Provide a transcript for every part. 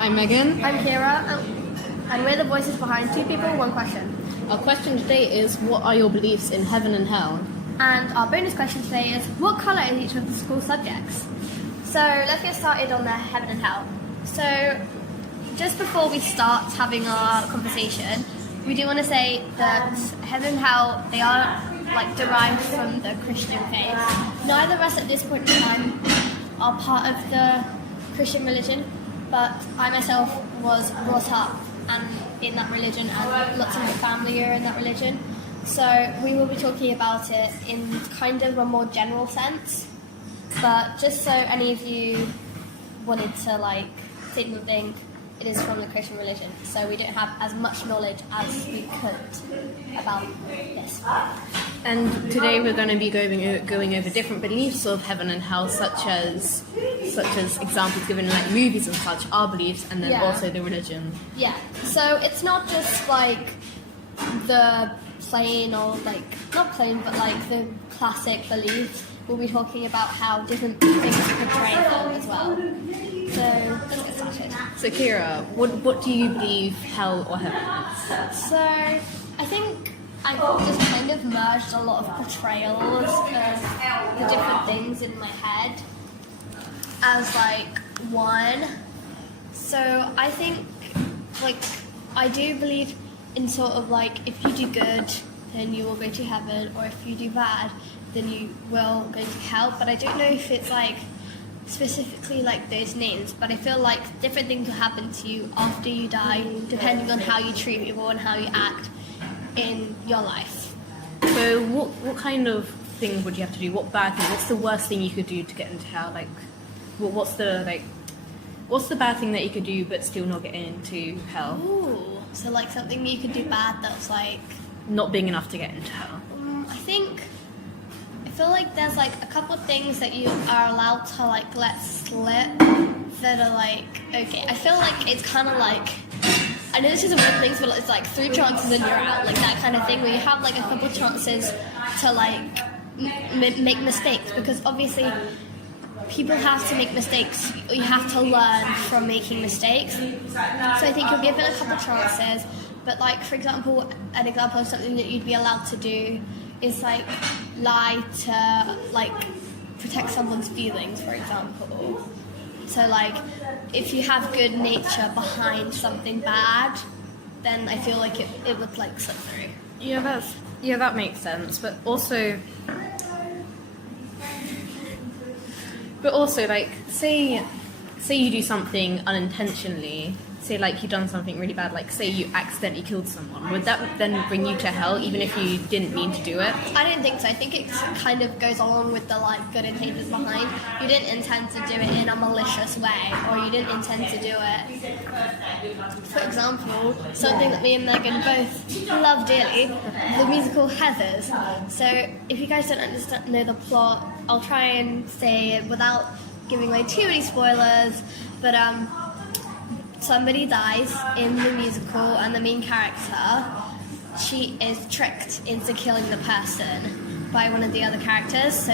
I'm Megan. I'm Kira, and we're the voices behind Two People, One Question. Our question today is, what are your beliefs in heaven and hell? And our bonus question today is, what colour is each of the school subjects? So let's get started on the heaven and hell. So just before we start having our conversation, we do want to say that heaven and hell, they are derived from the Christian faith. Neither of us at this point in time are part of the Christian religion, but I myself was brought up in that religion, and lots of my family are in that religion. So we will be talking about it in kind of a more general sense, but just so any of you wanted to say something, it is from the Christian religion, so we don't have as much knowledge as we could about this. And today we're going to be going over different beliefs of heaven and hell, such as examples given in movies and such, our beliefs, and then also the religion. Yeah, so it's not just the plain or not plain, but the classic beliefs. We'll be talking about how different things portray them as well. So let's get started. So Kira, what do you believe hell or heaven is? So I think I've just kind of merged a lot of portrayals of the different things in my head as one. So I think I do believe in sort of if you do good, then you will go to heaven, or if you do bad, then you will go to hell. But I don't know if it's specifically those names, but I feel different things will happen to you after you die, depending on how you treat people and how you act in your life. So what kind of thing would you have to do? What bad thing? What's the worst thing you could do to get into hell? What's the bad thing that you could do but still not get into hell? Ooh, so something you could do bad that's not being enough to get into hell. I feel there's a couple of things that you are allowed to let slip that are okay. I feel it's kind of I know this isn't one thing, but it's 3 chances and you're out, that kind of thing, where you have a couple of chances to make mistakes, because obviously people have to make mistakes. You have to learn from making mistakes. So I think you're given a couple of chances, but for example, an example of something that you'd be allowed to do is lie to protect someone's feelings, for example. So if you have good nature behind something bad, then I feel it would slip through. Yeah, that makes sense. But also say you do something unintentionally. Say you've done something really bad, say you accidentally killed someone. Would that then bring you to hell, even if you didn't mean to do it? I don't think so. I think it kind of goes along with the good intentions behind. You didn't intend to do it in a malicious way, or you didn't intend to do it. For example, something that me and Megan both love dearly, the musical Heathers. So if you guys don't know the plot, I'll try and say it without giving away too many spoilers, but somebody dies in the musical, and the main character, she is tricked into killing the person by one of the other characters. So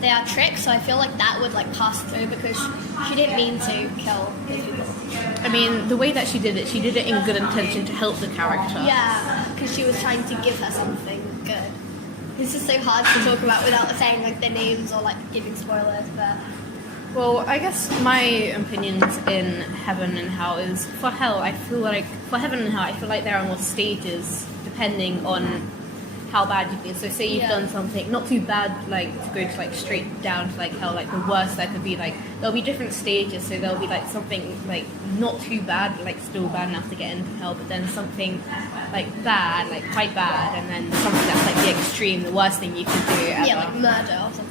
they are tricked, so I feel that would pass through, because she didn't mean to kill these people. I mean, the way that she did it in good intention to help the character. Yeah, because she was trying to give her something good. This is so hard to talk about without saying their names or giving spoilers, but... Well, I guess my opinions in heaven and hell is, for hell, I feel for heaven and hell, I feel there are more stages depending on how bad you've been. So say you've done something not too bad, to go to straight down to hell, the worst that could be, there'll be different stages. So there'll be something not too bad, still bad enough to get into hell, but then something bad, quite bad, and then something that's the extreme, the worst thing you could do ever. Yeah, murder or something.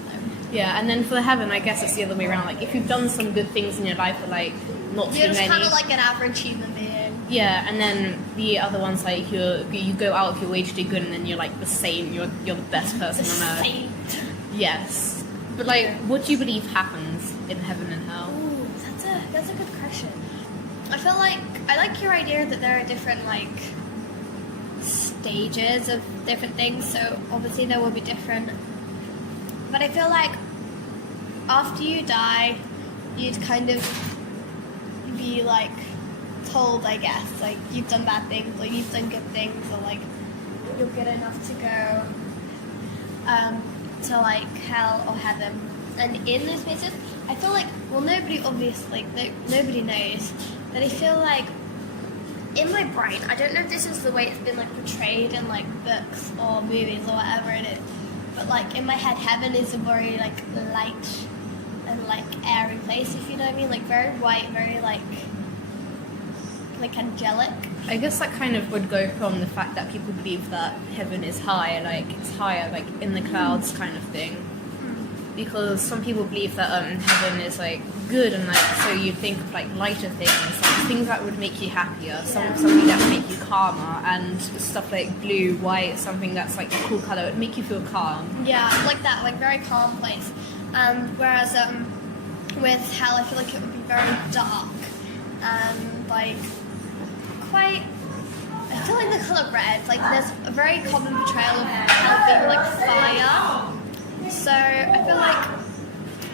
Yeah, and then for heaven, I guess it's the other way around. If you've done some good things in your life, but not too many. You're just kind of an average human being. Yeah, and then the other ones, you go out of your way to do good, and then you're the saint. You're the best person on earth. Saint. Yes, but what do you believe happens in heaven and hell? Ooh, that's a good question. I feel I like your idea that there are different stages of different things. So obviously there will be different. But I feel after you die, you'd kind of be told, I guess, like you've done bad things or you've done good things, or like you're good enough to go to like hell or heaven. And in those places, I feel like, well, nobody obviously, nobody knows, but I feel like in my brain, I don't know if this is the way it's been like portrayed in like books or movies or whatever it is, but like in my head, heaven is a very like light and like airy place, if you know what I mean, like very white, very like angelic. I guess that kind of would go from the fact that people believe that heaven is high, like it's higher, like in the clouds kind of thing. Because some people believe that heaven is like good, and like so you think of like lighter things, like things that would make you happier, something that would make you calmer, and stuff like blue, white, something that's like a cool color, it would make you feel calm. Yeah, like that, like very calm place. Whereas with hell, I feel like it would be very dark and like quite. I feel like the color red, like there's a very common portrayal of hell being like fire. So I feel like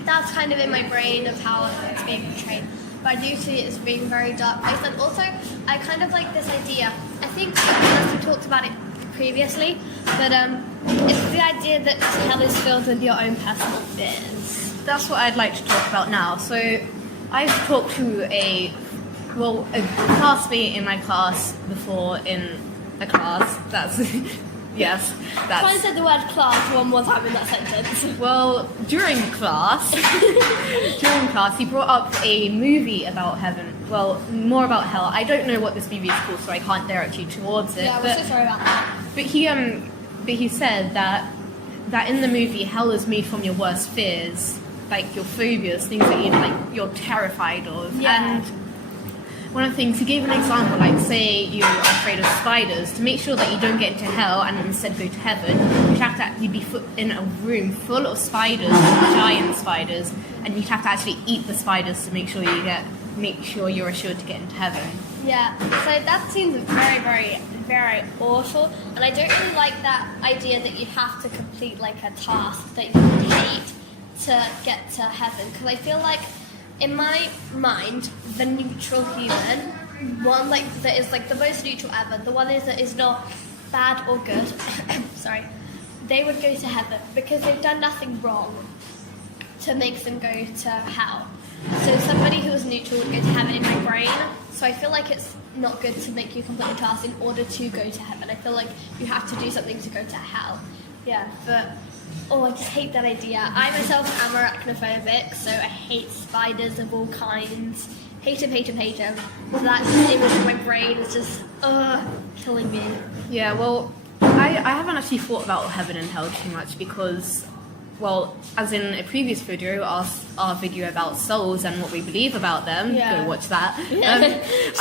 that's kind of in my brain of how it's being portrayed. But I do see it as being a very dark place. And also, I kind of like this idea. I think we talked about it previously, but it's the idea that hell is filled with your own personal fears. That's what I'd like to talk about now. So I've talked to a classmate in my class before in a class. That's... Yes, that's... Try and say the word class one more time in that sentence. Well, during class, he brought up a movie about heaven. Well, more about hell. I don't know what this movie is called, so I can't direct you towards it. Yeah, we're so sorry about that. But he said that in the movie, hell is made from your worst fears, like your phobias, things that you're terrified of. Yeah. And one of the things, he gave an example, like say you're afraid of spiders, to make sure that you don't get into hell and instead go to heaven, you'd be in a room full of spiders, giant spiders, and you'd have to actually eat the spiders to make sure you're assured to get into heaven. Yeah, so that seems very, very, very awful, and I don't really like that idea that you have to complete like a task that you hate to get to heaven, because I feel like in my mind, the neutral human, one like that is like the most neutral ever, the one that is not bad or good, sorry, they would go to heaven because they've done nothing wrong to make them go to hell. So somebody who is neutral would go to heaven in my brain. So I feel like it's not good to make you complete a task in order to go to heaven. I feel like you have to do something to go to hell. Yeah, but I just hate that idea. I myself am arachnophobic, so I hate spiders of all kinds. Hate them. That image in my brain is just killing me. Yeah, well, I haven't actually thought about heaven and hell too much because, well, as in a previous video, our video about souls and what we believe about them, go watch that.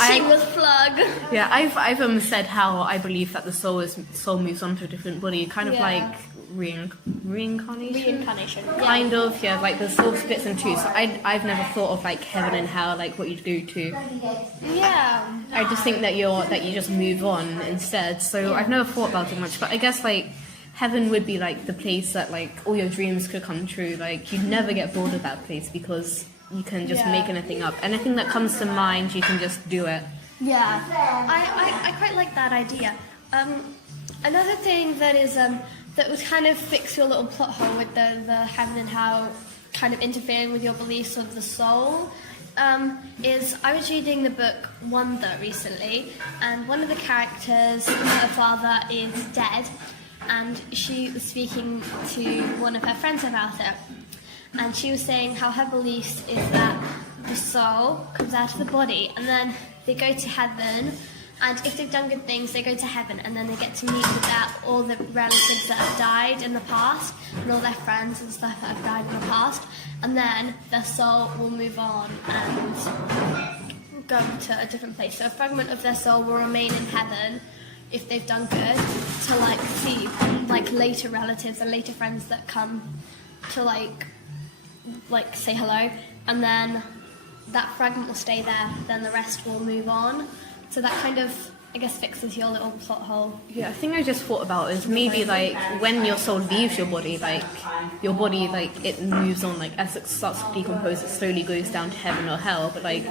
Shameless plug. Yeah, I've said how I believe that the soul moves on to a different body, kind of like reincarnation. Kind of, yeah, like the soul splits in two. So I've never thought of like heaven and hell, like what you'd go to. Yeah. I just think that you just move on instead. So I've never thought about it much, but I guess like heaven would be like the place that like all your dreams could come true. Like you'd never get bored of that place because you can just make anything up. Anything that comes to mind, you can just do it. Yeah, I quite like that idea. Another thing that is that would kind of fix your little plot hole with the heaven and hell kind of interfering with your beliefs of the soul is I was reading the book Wonder recently, and one of the characters, her father is dead, and she was speaking to one of her friends about it, and she was saying how her beliefs is that the soul comes out of the body and then they go to heaven, and if they've done good things they go to heaven, and then they get to meet with all the relatives that have died in the past and all their friends and stuff that have died in the past, and then their soul will move on and go to a different place. So a fragment of their soul will remain in heaven if they've done good, to like see like later relatives and later friends that come to like say hello, and then that fragment will stay there, then the rest will move on. So that kind of, I guess, fixes your little plot hole. Yeah, a thing I just thought about is maybe like when your soul leaves your body, like your body, like it moves on, like as it starts to decompose, it slowly goes down to heaven or hell. But like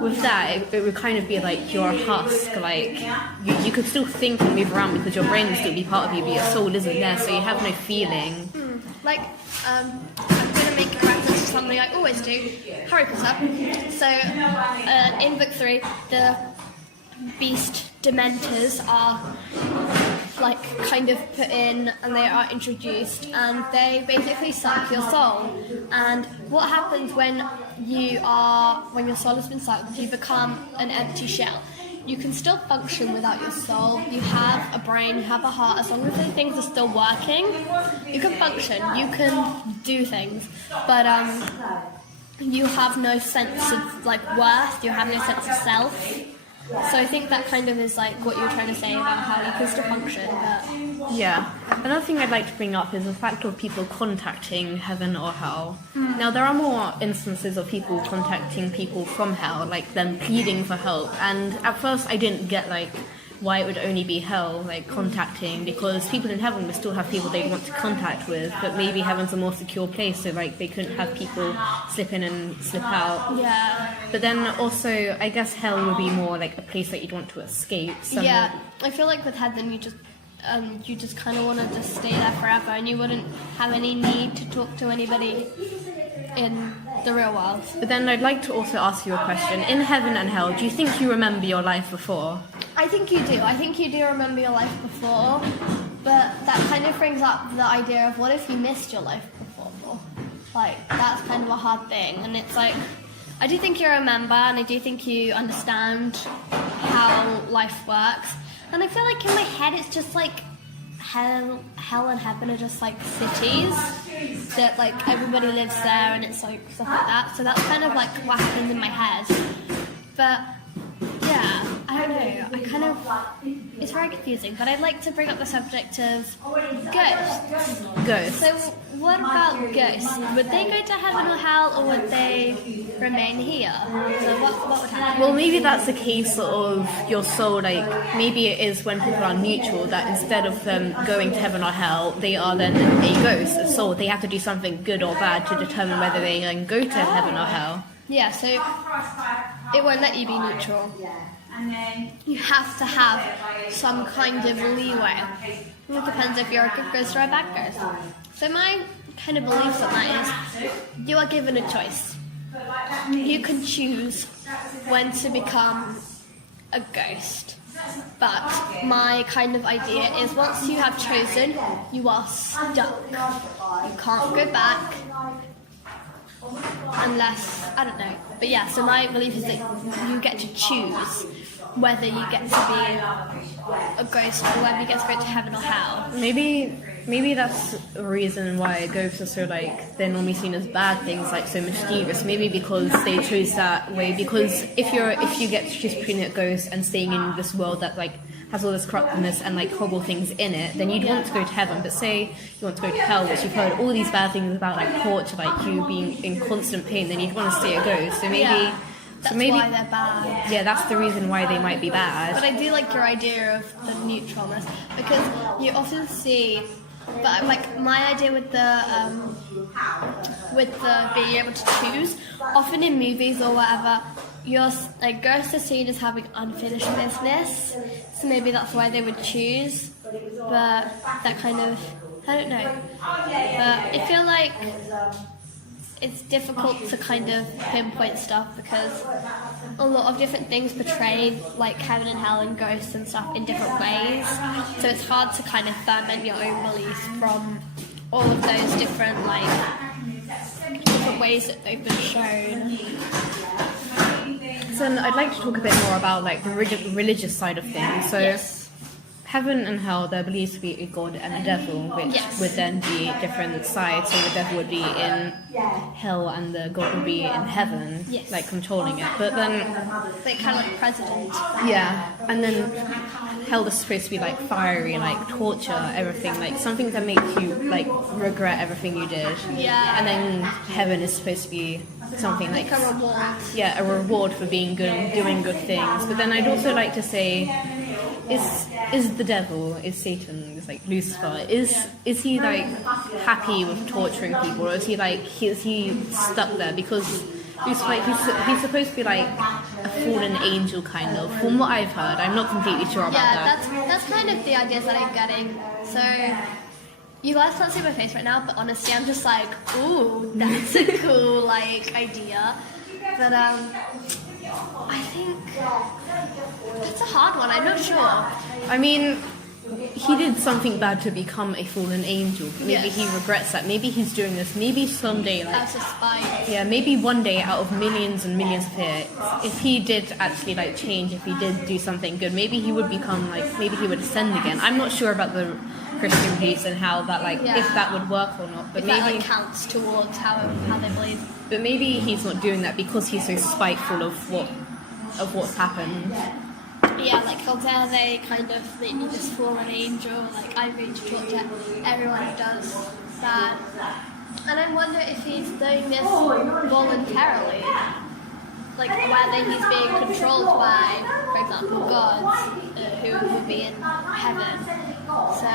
with that, it would kind of be like you're a husk. Like you could still think and move around because your brain would still be part of you, but your soul isn't there, so you have no feeling. Like, I'm going to make a reference to something I always do, Harry Potter. So, in book 3, the beast Dementors are like kind of put in and they are introduced and they basically suck your soul. And what happens when your soul has been sucked, you become an empty shell. You can still function without your soul. You have a brain, you have a heart. As long as those things are still working, you can function, you can do things. But you have no sense of like worth, you have no sense of self. So I think that kind of is like what you were trying to say about how you can still function. But yeah. Another thing I'd like to bring up is the fact of people contacting heaven or hell. Now, there are more instances of people contacting people from hell, like them pleading for help. And at first I didn't get like why it would only be hell, like contacting, because people in heaven would still have people they'd want to contact with, but maybe heaven's a more secure place, so like they couldn't have people slip in and slip out. yeah. But then also, I guess hell would be more like a place that you'd want to escape. Yeah, I feel like with heaven you just kind of want to just stay there forever and you wouldn't have any need to talk to anybody in the real world. But then I'd like to also ask you a question. In heaven and hell, do you think you remember your life before? I think you do. I think you do remember your life before, but that kind of brings up the idea of what if you missed your life before? Like, that's kind of a hard thing. And it's like, I do think you remember and I do think you understand how life works. And I feel like in my head it's just like hell and heaven are just like cities that like everybody lives there and it's like stuff like that. So that's kind of like what happens in my head. But yeah, I don't know. I kind of, it's very confusing. But I'd like to bring up the subject of ghosts. Ghosts. So what about ghosts? Would they go to heaven or hell, or would they remain here? So what would happen? Well, maybe that's a case of your soul, like, maybe it is when people are neutral, that instead of them going to heaven or hell, they are then a ghost, a soul. They have to do something good or bad to determine whether they can go to heaven or hell. Yeah, so it won't let you be neutral. You have to have some kind of leeway. It depends if you're a good ghost or a bad ghost. So my kind of beliefs on that is, you are given a choice. You can choose when to become a ghost. But my kind of idea is once you have chosen, you are stuck. You can't go back. Unless, I don't know. But yeah, so my belief is that you get to choose whether you get to be a ghost or whether you get to go to heaven or hell. Maybe that's a reason why ghosts are so like, they're normally seen as bad things, like so mischievous. Maybe because they chose that way. Because if you get to choose between a ghost and staying in this world that like has all this corruptness and like horrible things in it, then you'd want to go to heaven. But say you want to go to hell, which you've heard all these bad things about, like torture, like you being in constant pain, then you'd want to stay a ghost. So maybe that's why they're bad. Yeah, that's the reason why they might be bad. But I do like your idea of the neutralness, because you often see, but like my idea with the being able to choose, often in movies or whatever, your like ghosts are seen as having unfinished business, so maybe that's why they would choose. But that kind of, I don't know. But I feel like it's difficult to kind of pinpoint stuff because a lot of different things portray like heaven and hell and ghosts and stuff in different ways. So it's hard to kind of ferment your own beliefs from all of those different different ways that they've been shown. So I'd like to talk a bit more about like the religious side of things. So Yes. Heaven and hell, they're believed to be a god and a devil, which would then be different sides. So the devil would be in hell and the god would be in heaven, like controlling it. But then, Like kind of like president. yeah, and then hell is supposed to be like fiery, like torture, everything, like something that makes you like regret everything you did. Yeah. And then heaven is supposed to be something like a reward. Yeah, a reward for being good and doing good things. But then I'd also like to say, is the devil, is Satan, is like Lucifer, is he like happy with torturing people, or is he stuck there? Because He's supposed to be like a fallen angel, kind of. From what I've heard, I'm not completely sure about that. Yeah, that's kind of the ideas that I'm getting. So, you guys can't see my face right now, but honestly, I'm just like, ooh, that's a cool like idea. But I think it's a hard one. I'm not sure. I mean, he did something bad to become a fallen angel. Maybe he regrets that. Maybe he's doing this. Maybe someday, like, As a spy. yeah, maybe one day out of millions and millions of years, if he did actually like change, if he did do something good, maybe he would become like, maybe he would ascend again. I'm not sure about the Christian beliefs and how that like if that would work or not. But If maybe that like counts towards how they believe. But maybe he's not doing that because he's so spiteful of what's happened. Yeah, like how dare they kind of make me this fallen angel, like I'm going to torture everyone who does bad. And I wonder if he's doing this voluntarily. Like whether he's being controlled by, for example, gods who will be in heaven. So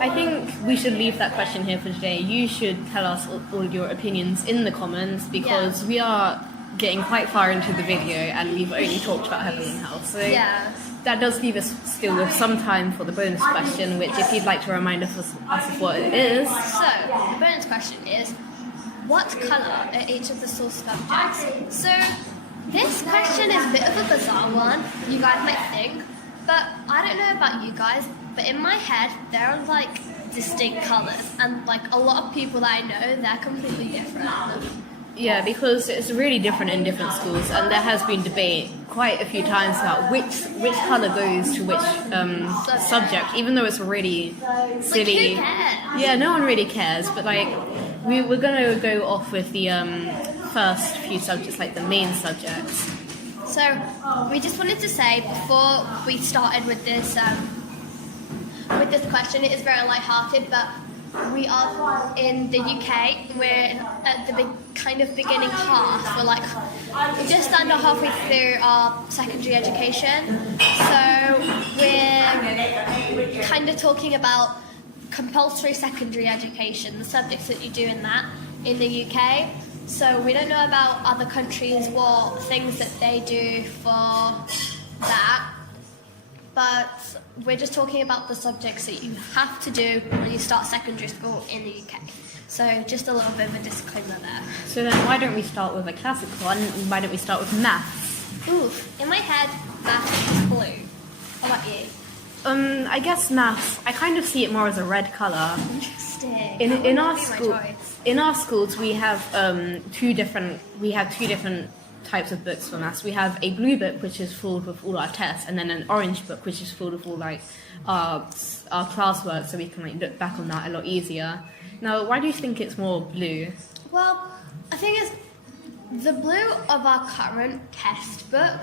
I think we should leave that question here for today. You should tell us all your opinions in the comments because we are getting quite far into the video and we've only talked about heaven and hell. So that does leave us still with some time for the bonus question, which if you'd like to remind us of what it is. So, the bonus question is, what colour are each of the source subjects? So, this question is a bit of a bizarre one, you guys might think, but I don't know about you guys, but in my head, there are like distinct colours, and like a lot of people that I know, they're completely different. Yeah, because it's really different in different schools, and there has been debate quite a few times about which colour goes to which subject, even though it's really silly. Like, who cares? Yeah, no one really cares, but like we're going to go off with the first few subjects, like the main subjects. So, we just wanted to say, before we started with this question, it is very light-hearted, but we are in the UK. We're at the kind of beginning half. We're just under halfway through our secondary education. So we're kind of talking about compulsory secondary education, the subjects that you do in that in the UK. So we don't know about other countries, what things that they do for that. But we're just talking about the subjects that you have to do when you start secondary school in the UK. So just a little bit of a disclaimer there. So then why don't we start with a classic one? Why don't we start with maths? Ooh, in my head, maths is blue. How about you? I guess maths, I kind of see it more as a red colour. Interesting. In our schools we have two different types of books for maths. We have a blue book which is filled with all our tests, and then an orange book which is filled with all like our classwork, so we can like look back on that a lot easier. Now, why do you think it's more blue? Well, I think it's the blue of our current test book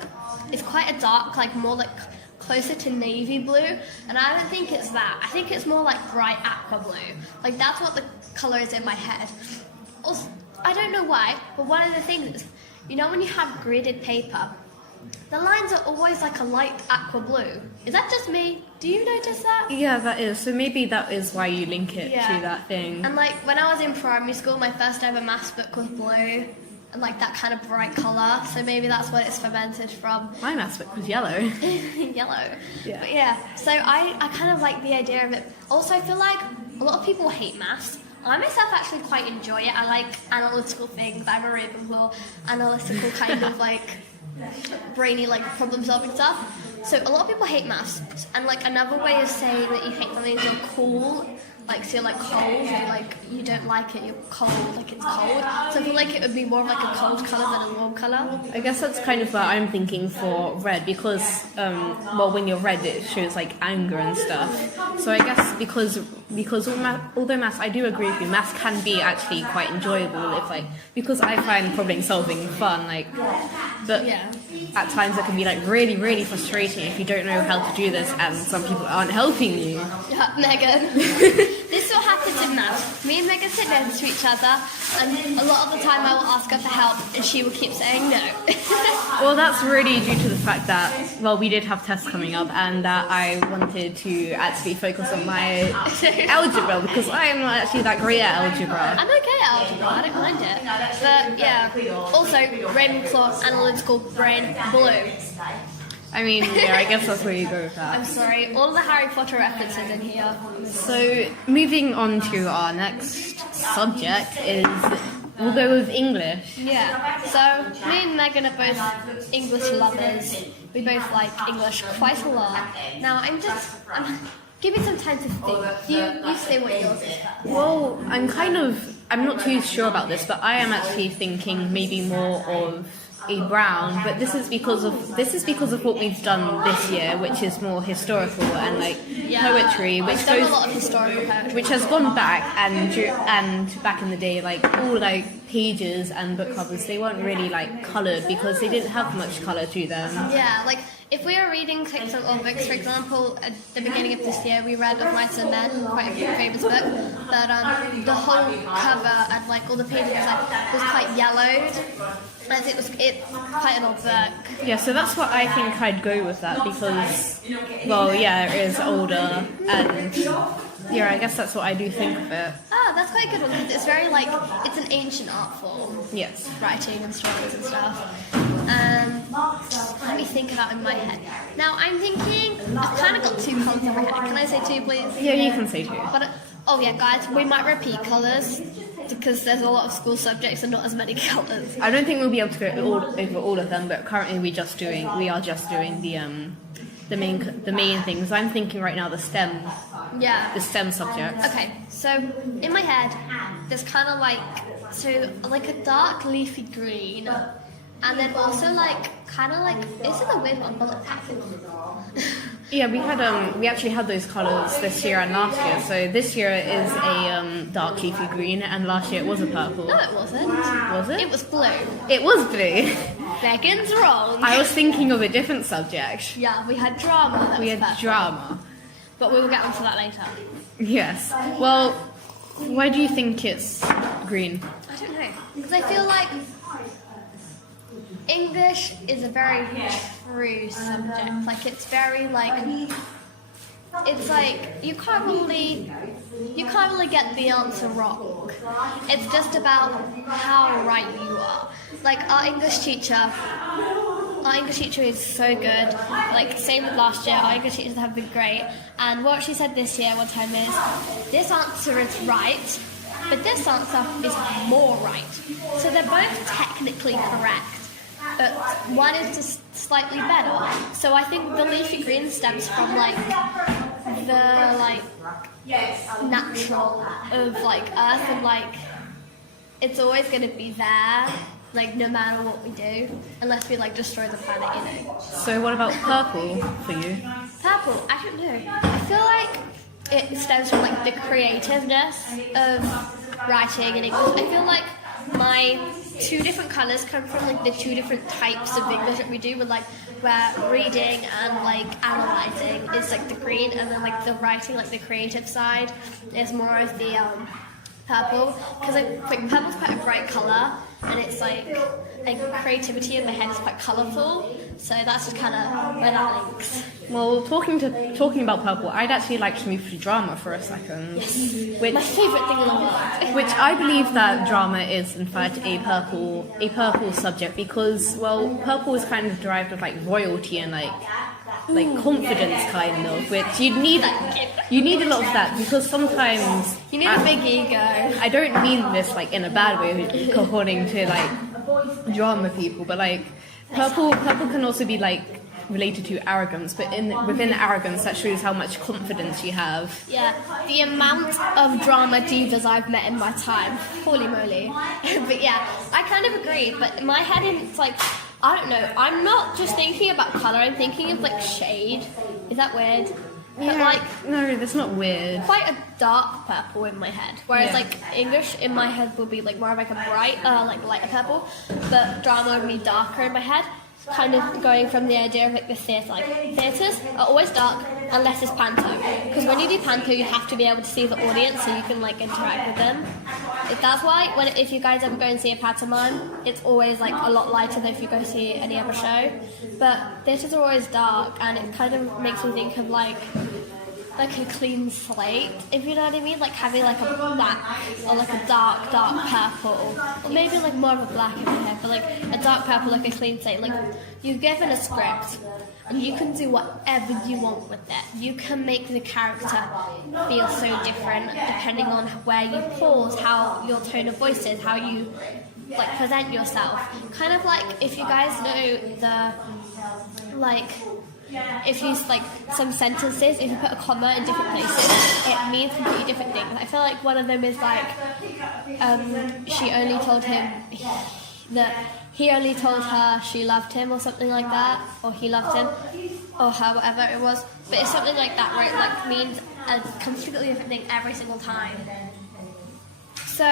is quite a dark, like more like closer to navy blue, and I don't think it's that. I think it's more like bright aqua blue. Like that's what the colour is in my head. Also, I don't know why, but one of the things is, you know when you have gridded paper, the lines are always like a light aqua blue. Is that just me? Do you notice that? Yeah, that is. So maybe that is why you link it to that thing. And like when I was in primary school, my first ever maths book was blue, and like that kind of bright colour. So maybe that's what it's fermented from. My maths book was yellow. Yellow. Yeah. But yeah, so I kind of like the idea of it. Also, I feel like a lot of people hate maths. I myself actually quite enjoy it. I like analytical things. I'm a Ravenclaw, analytical kind of like brainy like problem solving stuff. So a lot of people hate maths, and like another way of saying that you hate something is you're cool. Like, so you're like cold, or like you don't like it, you're cold, like it's cold. So I feel like it would be more of like a cold colour than a warm colour. I guess that's kind of what I'm thinking for red, because well, when you're red it shows like anger and stuff. So I guess because although maths, I do agree with you, maths can be actually quite enjoyable if like, because I find problem solving fun, like, but at times it can be like really, really frustrating if you don't know how to do this and some people aren't helping you. Yeah, Megan. This is what happens in maths. Me and Megan sit sit next to each other, and a lot of the time I will ask her for help, and she will keep saying no. Well, that's really due to the fact that, well, we did have tests coming up and that I wanted to actually focus on my algebra because I am not actually that great at algebra. I'm okay at algebra, I don't mind it. But yeah, also Ravenclaw analytical brain blue. I mean, yeah, I guess that's where you go with that. I'm sorry, all the Harry Potter references in here. So, moving on to our next subject is, we'll go with English. Yeah, so me and Megan are both English lovers. We both like English quite a lot. Now, give me some time to think. You say what yours is first. Well, I'm not too sure about this, but I am actually thinking maybe more of a brown, but this is because of what we've done this year, which is more historical and like poetry, which I've done a lot of historical poetry, which has gone back and back in the day, like all like pages and book covers, they weren't really like coloured because they didn't have much colour to them. Yeah, like if we are reading some old books, for example, at the beginning of this year, we read Of Mice and Men, quite a famous book, but the whole cover and like all the pages was quite yellowed, as it was quite an old book. Yeah, so that's what I think I'd go with that because, well, yeah, it is older and yeah, I guess that's what I do think of it. Ah, that's quite a good one because it's very like, it's an ancient art form. Yes. Writing and stories and stuff. Let me think about it in my head. Now I'm thinking, I've kind of got two colours in my head. Can I say two, please? Yeah, you can say two. But oh yeah, guys, we might repeat colours because there's a lot of school subjects and not as many colours. I don't think we'll be able to go over all of them, but currently we are just doing the main things. I'm thinking right now the STEM subjects. Okay, so in my head, there's kind of like a dark leafy green, and then also isn't a weird one, but like purple. Yeah, we actually had those colours this year and last year. So this year is a dark leafy green, and last year it was a purple. No, it wasn't. Was it? It was blue. It was blue. Megan's wrong. I was thinking of a different subject. Yeah, we had drama. We had drama. But we will get onto that later. Yes. Well, why do you think it's green? I don't know. Because I feel like English is a very true subject. Like it's very it's like you can't really get the answer wrong. It's just about how right you are. Like our English teacher is so good. Like same with last year, our English teachers have been great. And what she said this year one time is, this answer is right, but this answer is more right. So they're both technically correct, but one is just slightly better. So I think the leafy green stems from the natural of Earth, and it's always going to be there, no matter what we do, unless we destroy the planet, So what about purple for you? Purple, I don't know. I feel like it stems from the creativeness of writing in English. I feel like my two different colours come from the two different types of English that we do, with where reading and analysing is the green, and then the writing, the creative side is more of the purple, because I think purple's quite a bright colour, and it's creativity in my head is quite colourful, so that's just kind of where that links. Well, talking about purple, I'd actually like to move to drama for a second. Yes, my favourite thing in the world. Which I believe that drama is in fact a purple subject, because purple is kind of derived of royalty and confidence, kind of, which you need a lot of that, because sometimes you need a big ego. I don't mean this in a bad way according to drama people, but purple can also be related to arrogance, but within arrogance that shows how much confidence you have. Yeah, the amount of drama divas I've met in my time, holy moly. But yeah, I kind of agree, but in my head it's I don't know, I'm not just thinking about colour, I'm thinking of shade. Is that weird? Yeah, but no, that's not weird. Quite a dark purple in my head, whereas English in my head will be more of a bright, lighter purple, but drama would be darker in my head. kind of going from the idea of like the theatre. Like theatres are always dark unless it's panto, because when you do panto, you have to be able to see the audience so you can like interact with them. That's why if you guys ever go and see a pantomime, it's always like a lot lighter than if you go see any other show. But theatres are always dark, and it kind of makes me think of like a clean slate, if you know what I mean, like having like a black or like a dark purple, or maybe like more of a black in my head, but like a dark purple, like a clean slate. Like you're given a script and you can do whatever you want with it. You can make the character feel so different depending on where you pause, how your tone of voice is, how you like present yourself. Kind of like if you guys know the like. If you like some sentences, if you put a comma in different places, it means completely different things. I feel like one of them is like, she only told him that he only told her she loved him, or something like that, or he loved him, or her, whatever it was. But it's something like that where it like means a completely different thing every single time. So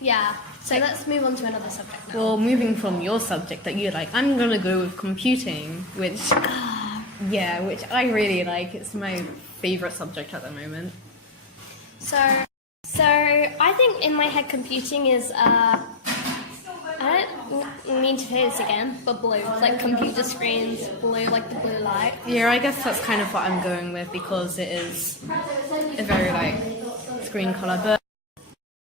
yeah. So let's move on to another subject now. Well, moving from your subject that you like, I'm gonna go with computing, which. Yeah, which I really like. It's my favourite subject at the moment. So I think in my head computing is, I don't mean to say this again, but blue. Like computer screens, blue, like the blue light. Yeah, I guess that's kind of what I'm going with, because it is a very, like, screen colour. But,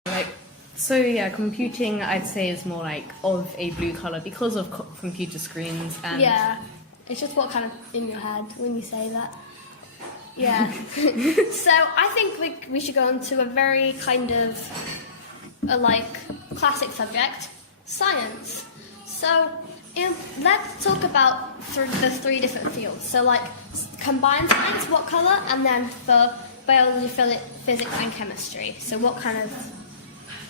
like, so yeah, computing I'd say is more, like, of a blue colour because of computer screens and... Yeah. It's just what kind of in your head when you say that. Yeah. So I think we should go on to a very kind of like classic subject, science. So let's talk about the three different fields. So like combined science, what colour, and then for biology, physics, and chemistry. So what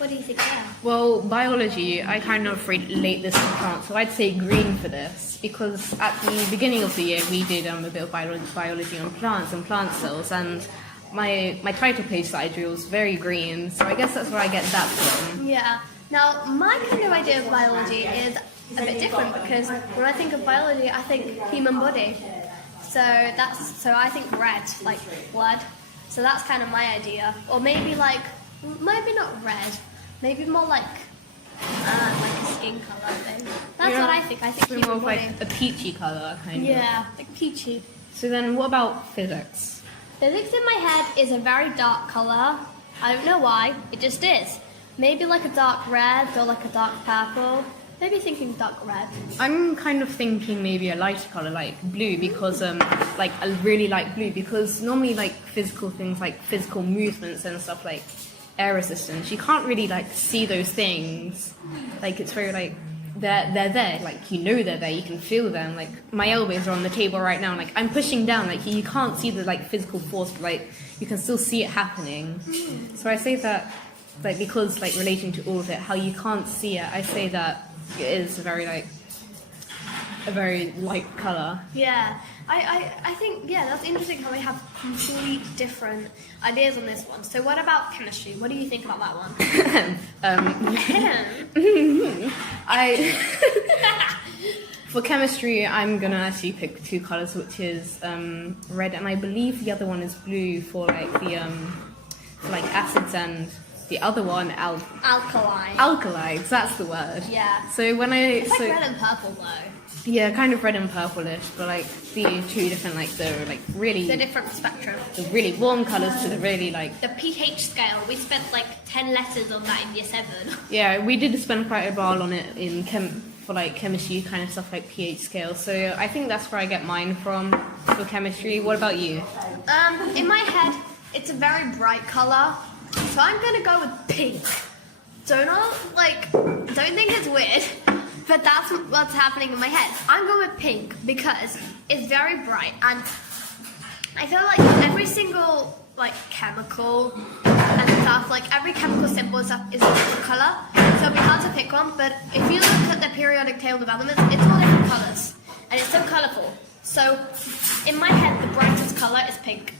do you think there? Well, biology, I kind of relate this to plants, so I'd say green for this, because at the beginning of the year we did a bit of biology on plants and plant cells, and my title page that I drew was very green, so I guess that's where I get that from. Yeah. Now, my kind of idea of biology is a bit different, because when I think of biology, I think human body. So I think red, like blood. So that's kind of my idea. Or maybe not red, maybe more like a skin colour thing. That's what I think. I think more of like a peachy colour, kind of. Yeah, like peachy. So then what about physics? Physics in my head is a very dark colour. I don't know why, it just is. Maybe like a dark red or like a dark purple. Maybe thinking dark red. I'm kind of thinking maybe a lighter colour, like blue, because I really like blue, because normally like physical things, like physical movements and stuff like air resistance, you can't really like see those things. Like it's very like they're there, like you know they're there, you can feel them. Like my elbows are on the table right now, like I'm pushing down, like you can't see the like physical force, but like you can still see it happening. So I say that like because like relating to all of it, how you can't see it, I say that it is a very light colour. Yeah, I think, yeah, that's interesting how we have completely different ideas on this one. So what about chemistry? What do you think about that one? For chemistry, I'm going to actually pick two colours, which is red, and I believe the other one is blue for like the for like acids, and the other one alkaline. Alkalides, that's the word. Yeah. So it's like red and purple though. Yeah, kind of red and purplish, but like the two different, like the like really the different spectrum. The really warm colours to the really like the pH scale. We spent like 10 letters on that in year 7. Yeah, we did spend quite a while on it in for like chemistry kind of stuff, like pH scale. So I think that's where I get mine from for chemistry. What about you? In my head, it's a very bright colour, so I'm gonna go with pink. Don't think it's weird. But that's what's happening in my head. I'm going with pink because it's very bright, and I feel like every single like chemical and stuff, like every chemical symbol and stuff is a different colour. So it'd be hard to pick one, but if you look at the periodic table of elements, it's all different colours. And it's so colourful. So in my head, the brightest colour is pink.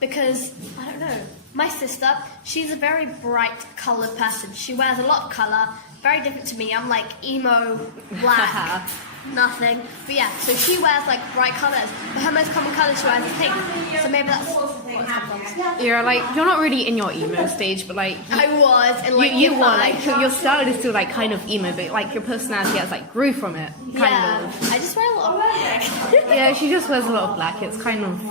Because, I don't know, my sister, she's a very bright coloured person. She wears a lot of colour, very different to me. I'm like emo black. Nothing. But yeah, so she wears like bright colours, but her most common colour she wears is pink. So maybe that's what's happened. You're like, you're not really in your emo stage, but like I was in like you year were five. like your style is still like kind of emo, but like your personality has like grew from it, kind of. I just wear a lot of black. Yeah, she just wears a lot of black. It's kind of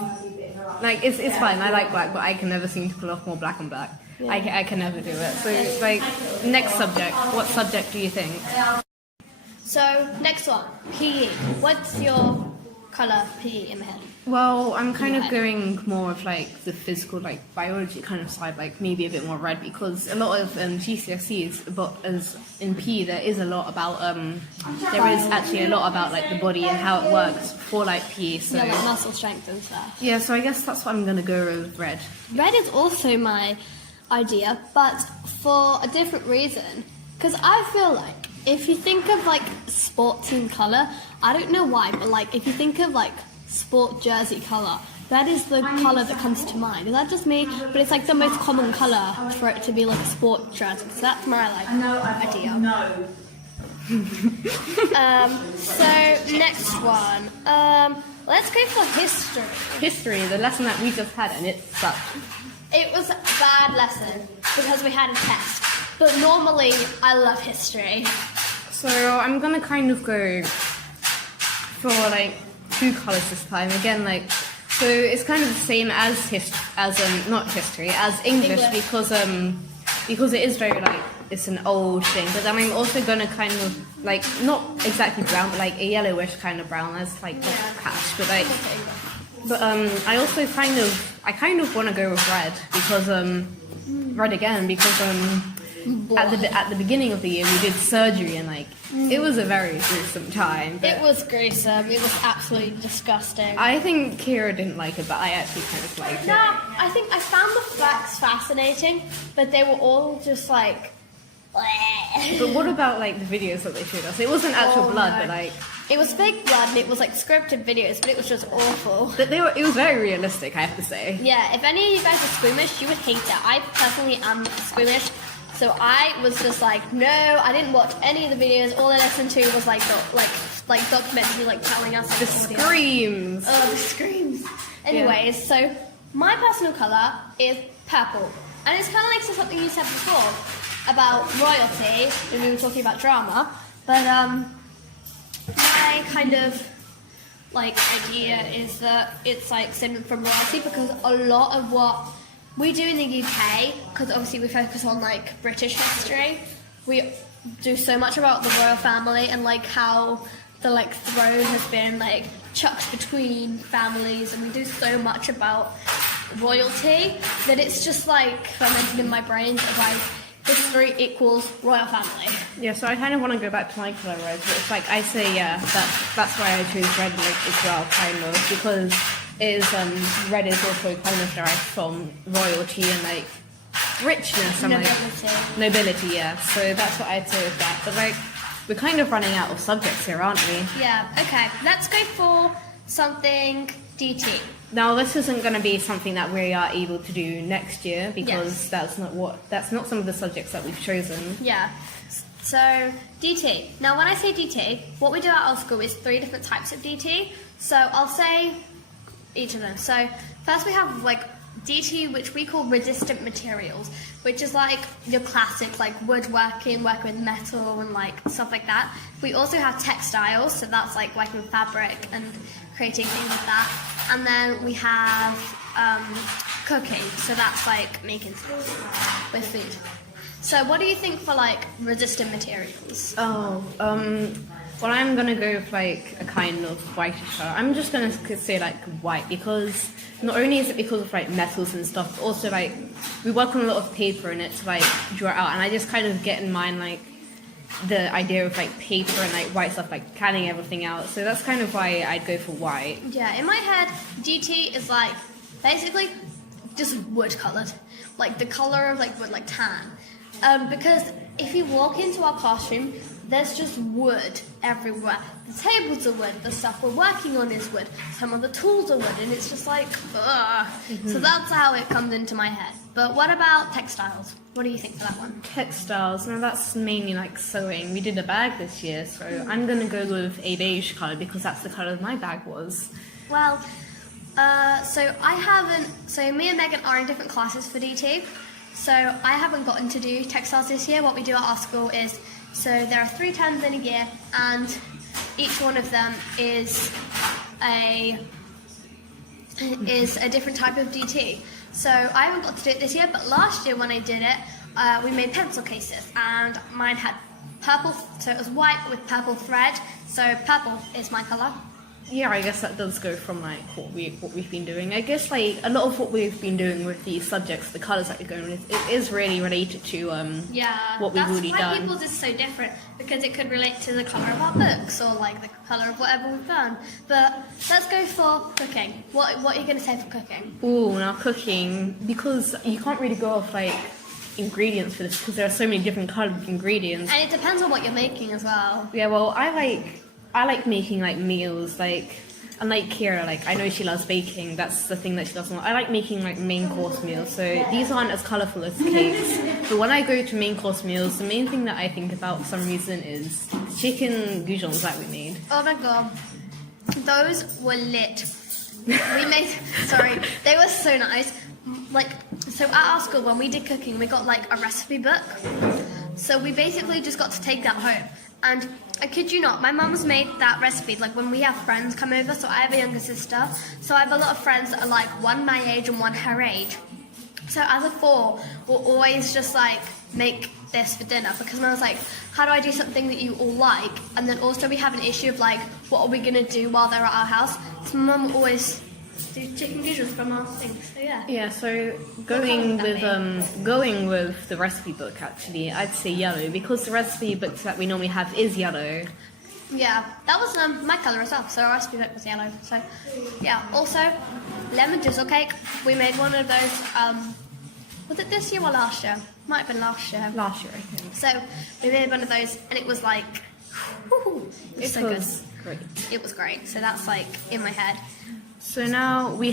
like it's fine. I like black, but I can never seem to pull off more black on black. Yeah. I can never do it. So it's like next subject. What subject do you think? So next one, PE. What's your colour PE in my head? Well, I'm kind of going more of like the physical, like biology kind of side, like maybe a bit more red, because a lot of GCSEs, but as in PE, there is a lot about there is actually a lot about like the body and how it works for like PE. So Yeah, like muscle strength and stuff. yeah, so I guess that's what I'm gonna go with red. Red is also my idea, but for a different reason. Because I feel like if you think of like sport team colour, I don't know why, but like if you think of like sport jersey colour, that is the colour that comes to mind. Is that just me? But it's like the most common colour for it to be like a sport jersey. So that's my like idea. No. So next one. Let's go for history. History, the lesson that we just had, and it sucked. It was a bad lesson because we had a test. But normally I love history. So I'm gonna kind of go for like two colours this time. Again, like so it's kind of the same as not history as English, because it is very like it's an old thing. But then I'm also gonna kind of like not exactly brown, but like a yellowish kind of brown as like not patch, but like. But I also kind of want to go with red because red again because at the beginning of the year we did surgery and like it was a very gruesome time. It was gruesome. It was absolutely disgusting. I think Kira didn't like it, but I actually kind of liked it. No, I think I found the facts fascinating, but they were all just like. But what about like the videos that they showed us? It wasn't actual blood, but like it was fake blood and it was like scripted videos, but it was just awful. but it was very realistic, I have to say. Yeah, if any of you guys are squeamish, you would hate that. I personally am squeamish, so I was just like, no, I didn't watch any of the videos. All I listened to was like documentary, like telling us The screams. Oh, the screams. Anyways, so my personal colour is purple, and it's kind of like something you said before about royalty when we were talking about drama, but my kind of like idea is that it's like synonym from royalty because a lot of what we do in the UK, because obviously we focus on like British history, we do so much about the royal family and like how the like throne has been like chucked between families, and we do so much about royalty that it's just like fermented in my brain of like history equals royal family. Yeah, so I kind of want to go back to my colour red, but it's like I say, yeah, that's why I chose red like as well, kind of, because red is also kind of derived from royalty and like richness and Nobility. like nobility, yeah. So that's what I'd say with that. But like we're kind of running out of subjects here, aren't we? Yeah. Okay. Let's go for something DT. Now, this isn't going to be something that we are able to do next year because Yes. that's not some of the subjects that we've chosen. Yeah. So DT. Now, when I say DT, what we do at our school is 3 different types of DT. So I'll say each of them. So first we have like DT, which we call resistant materials, which is like your classic like woodworking, working with metal and like stuff like that. We also have textiles, so that's like working with fabric and creating things like that. And then we have cooking, so that's like making stuff with food. So what do you think for like resistant materials? Oh, well, I'm gonna go with like a kind of whitish color. I'm just gonna say like white because not only is it because of like metals and stuff, but also like we work on a lot of paper in it to like draw it out, and I just kind of get in mind like the idea of like paper and like white stuff, like planning everything out. So that's kind of why I'd go for white. Yeah, in my head, DT is like basically just wood coloured, like the colour of like wood, like tan. Because if you walk into our classroom, there's just wood everywhere. The tables are wood, the stuff we're working on is wood, some of the tools are wood, and it's just like, ugh. So that's how it comes into my head. But what about textiles? What do you think for that one? Textiles, no, that's mainly like sewing. We did a bag this year, so I'm gonna go with a beige colour because that's the colour my bag was. Well, so me and Megan are in different classes for DT, so I haven't gotten to do textiles this year. What we do at our school is, so there are 3 terms in a year, and each one of them is a different type of DT. So I haven't got to do it this year, but last year when I did it, we made pencil cases, and mine had purple, so it was white with purple thread, so purple is my colour. Yeah, I guess that does go from like what we've been doing. I guess like a lot of what we've been doing with these subjects, the colours that you're going with, it is really related to what we've already done. That's why people's is so different, because it could relate to the colour of our books or like the colour of whatever we've done. But let's go for cooking. What are you going to say for cooking? Ooh, now cooking, because you can't really go off like ingredients for this because there are so many different coloured ingredients. And it depends on what you're making as well. Yeah, well, I like making like meals, like, unlike Kira, like I know she loves baking, that's the thing that she doesn't want. I like making like main course meals, so these aren't as colourful as cakes. But when I go to main course meals, the main thing that I think about for some reason is the chicken goujons that we made. Oh my god, those were lit. They were so nice. Like, so at our school when we did cooking, we got like a recipe book. So we basically just got to take that home. And I kid you not, my mum's made that recipe like when we have friends come over. So I have a younger sister, so I have a lot of friends that are like one my age and one her age. So as a 4, we'll always just like make this for dinner, because Mum was like, how do I do something that you all like? And then also we have an issue of like, what are we gonna do while they're at our house? So Mum will always do chicken goujons from our thing. So yeah. Yeah, so going with the recipe book, actually, I'd say yellow, because the recipe books that we normally have is yellow. Yeah, that was my colour as well, so our recipe book was yellow. So yeah, also lemon drizzle cake. We made one of those, was it this year or last year? Might have been last year. Last year, I think. So we made one of those, and it was like, whoo, it was great. It was great, so that's like in my head. So now we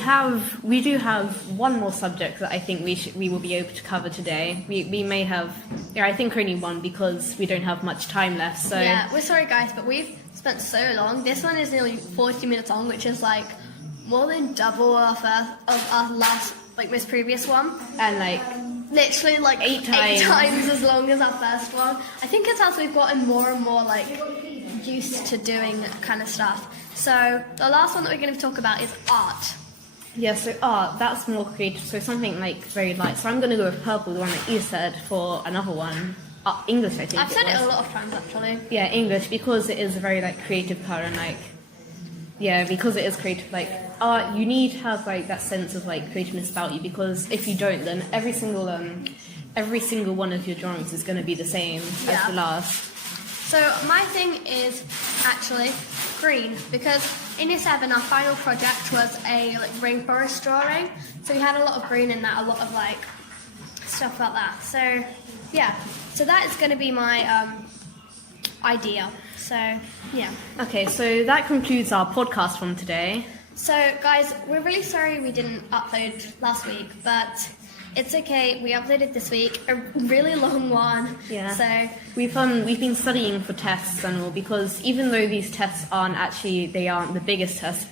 do have one more subject that I think we will be able to cover today. We may have, I think only one, because we don't have much time left. So yeah, we're sorry guys, but we've spent so long. This one is nearly 40 minutes long, which is like more than double of our last, like most previous one, and like literally like 8 times as long as our first one. I think it's as we've gotten more and more like used to doing kind of stuff. So the last one that we're going to talk about is art. Yeah, so art, that's more creative, so something like very light. So I'm going to go with purple, the one that you said, for another one. English, I think. I've said it a lot of times actually. Yeah, English, because it is a very like creative colour, and like, yeah, because it is creative, like art, you need to have like that sense of like creativeness about you, because if you don't, then every single one of your drawings is going to be the same as the last. So my thing is actually green, because in year 7 our final project was a like rainforest drawing, so we had a lot of green in that, a lot of like stuff like that. So yeah, so that is going to be my idea. So yeah. Okay, so that concludes our podcast from today. So guys, we're really sorry we didn't upload last week, but it's okay, we uploaded this week, a really long one. Yeah. So we've been studying for tests and all, because even though these tests aren't the biggest tests,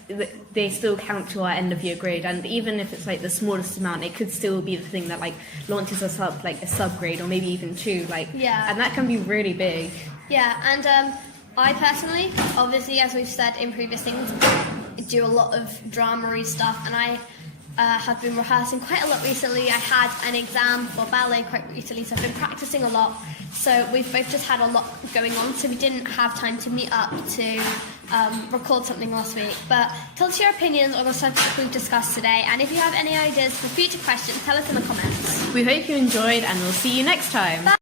they still count to our end of year grade, and even if it's like the smallest amount, it could still be the thing that like launches us up like a subgrade or maybe even 2, like, yeah. And that can be really big. Yeah, and I personally, obviously, as we've said in previous things, do a lot of drama-y stuff, and I have been rehearsing quite a lot recently. I had an exam for ballet quite recently, so I've been practicing a lot. So we've both just had a lot going on, so we didn't have time to meet up to record something last week. But tell us your opinions on the subject we've discussed today, and if you have any ideas for future questions, tell us in the comments. We hope you enjoyed, and we'll see you next time. Bye.